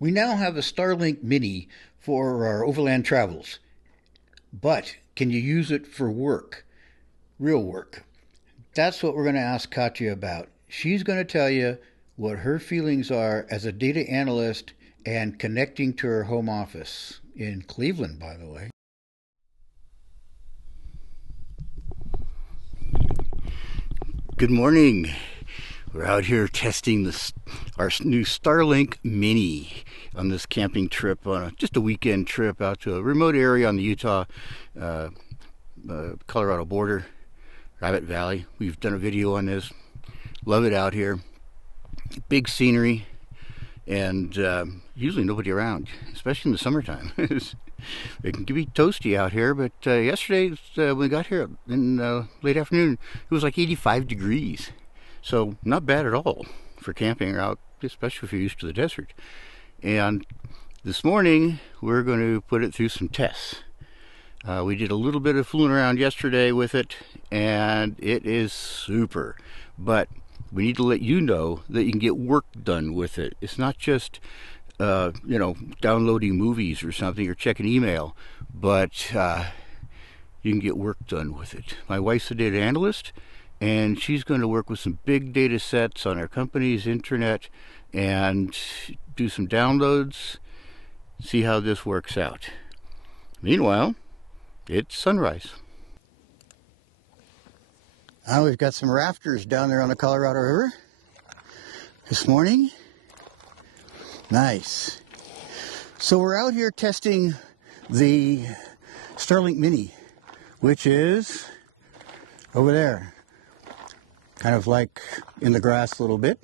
We now have a Starlink Mini for our overland travels, but can you use it for work? Real work. That's what we're going to ask Katya about. She's going to tell you what her feelings are as a data analyst and connecting to her home office in Cleveland, by the way. Good morning. We're out here testing our new Starlink Mini on this camping trip, on just a weekend trip out to a remote area on the Utah, Colorado border, Rabbit Valley. We've done a video on this. Love it out here. Big scenery, and usually nobody around, especially in the summertime. It can be toasty out here, but yesterday when we got here in late afternoon, it was like 85 degrees. So not bad at all for camping out, especially if you're used to the desert. And this morning, we're going to put it through some tests. We did a little bit of fooling around yesterday with it, and it is super. But we need to let you know that you can get work done with it. It's not just, downloading movies or something or checking email, but you can get work done with it. My wife's a data analyst, and she's going to work with some big data sets on our company's internet and do some downloads, see how this works out. Meanwhile, it's sunrise. Now we've got some rafters down there on the Colorado River this morning. Nice. So we're out here testing the Starlink Mini, which is over there, kind of like in the grass a little bit.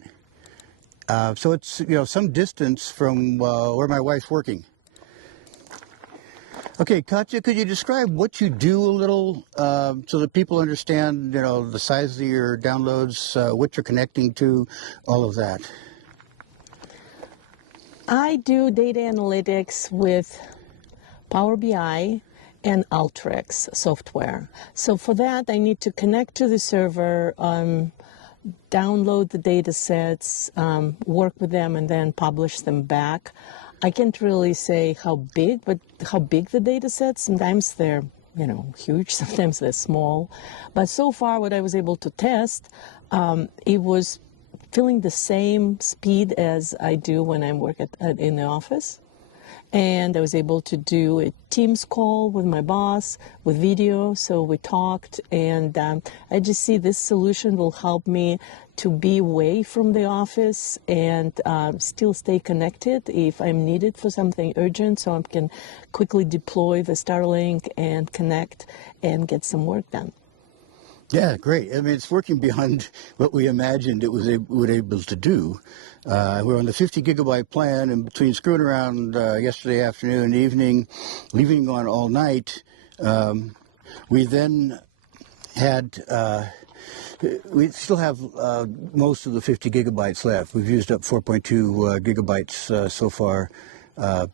So it's some distance from where my wife's working. Okay, Katya, could you describe what you do a little so that people understand, the size of your downloads, what you're connecting to, all of that? I do data analytics with Power BI and Alteryx software. So for that, I need to connect to the server, download the data sets, work with them, and then publish them back. I can't really say how big the data sets. Sometimes they're, huge, sometimes they're small. But so far, what I was able to test, it was feeling the same speed as I do when I work in the office. And I was able to do a Teams call with my boss with video, so we talked, and I just see this solution will help me to be away from the office and still stay connected if I'm needed for something urgent, so I can quickly deploy the Starlink and connect and get some work done. Yeah, great. I mean, it's working beyond what we imagined it was able to do. We're on the 50 gigabyte plan, and between screwing around yesterday afternoon and evening, leaving on all night, we then had, we still have most of the 50 gigabytes left. We've used up 4.2 gigabytes so far,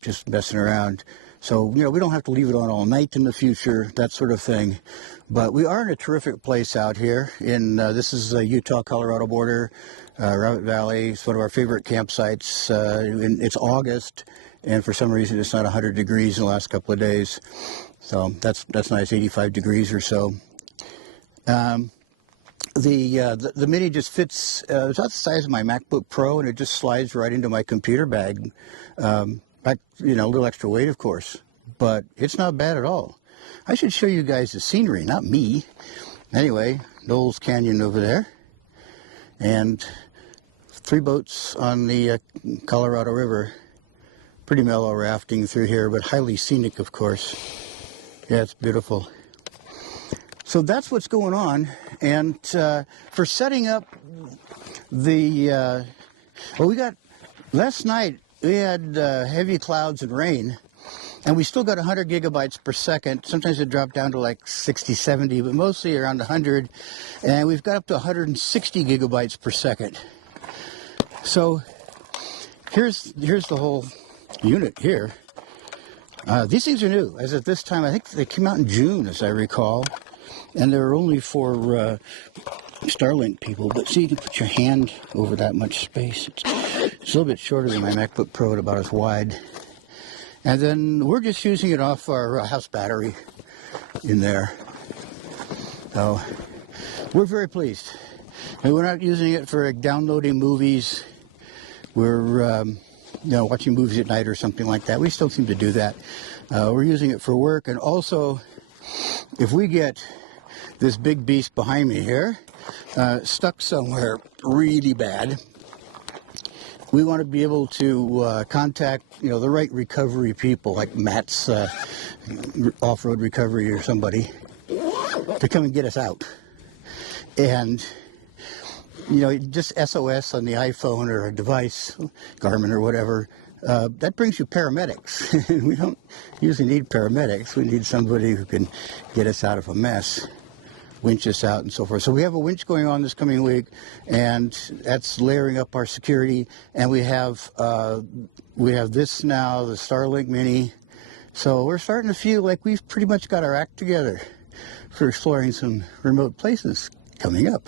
just messing around. So, we don't have to leave it on all night in the future, that sort of thing. But we are in a terrific place out here. This is the Utah-Colorado border, Rabbit Valley. It's one of our favorite campsites. It's August, and for some reason it's not 100 degrees in the last couple of days. So that's nice, 85 degrees or so. The Mini just fits, it's about the size of my MacBook Pro, and it just slides right into my computer bag. A little extra weight, of course, but it's not bad at all. I should show you guys the scenery, not me. Anyway, Knowles Canyon over there, and 3 boats on the Colorado River. Pretty mellow rafting through here, but highly scenic, of course. Yeah, it's beautiful. So that's what's going on, and for setting up the, last night, we had heavy clouds and rain, and we still got 100 gigabytes per second. Sometimes it dropped down to like 60, 70, but mostly around 100. And we've got up to 160 gigabytes per second. So here's the whole unit here. These things are new. As at this time, I think they came out in June, as I recall. And they're only for Starlink people. But see, you can put your hand over that much space. It's It's a little bit shorter than my MacBook Pro, and about as wide. And then we're just using it off our house battery in there. So we're very pleased. And we're not using it for downloading movies. We're watching movies at night or something like that. We still seem to do that. We're using it for work, and also if we get this big beast behind me here stuck somewhere really bad, we want to be able to contact, the right recovery people, like Matt's off-road recovery or somebody, to come and get us out. And, just SOS on the iPhone or a device, Garmin or whatever, that brings you paramedics. We don't usually need paramedics. We need somebody who can get us out of a mess, winch us out and so forth. So we have a winch going on this coming week, and that's layering up our security. And we have this now, the Starlink Mini. So we're starting to feel like we've pretty much got our act together for exploring some remote places coming up.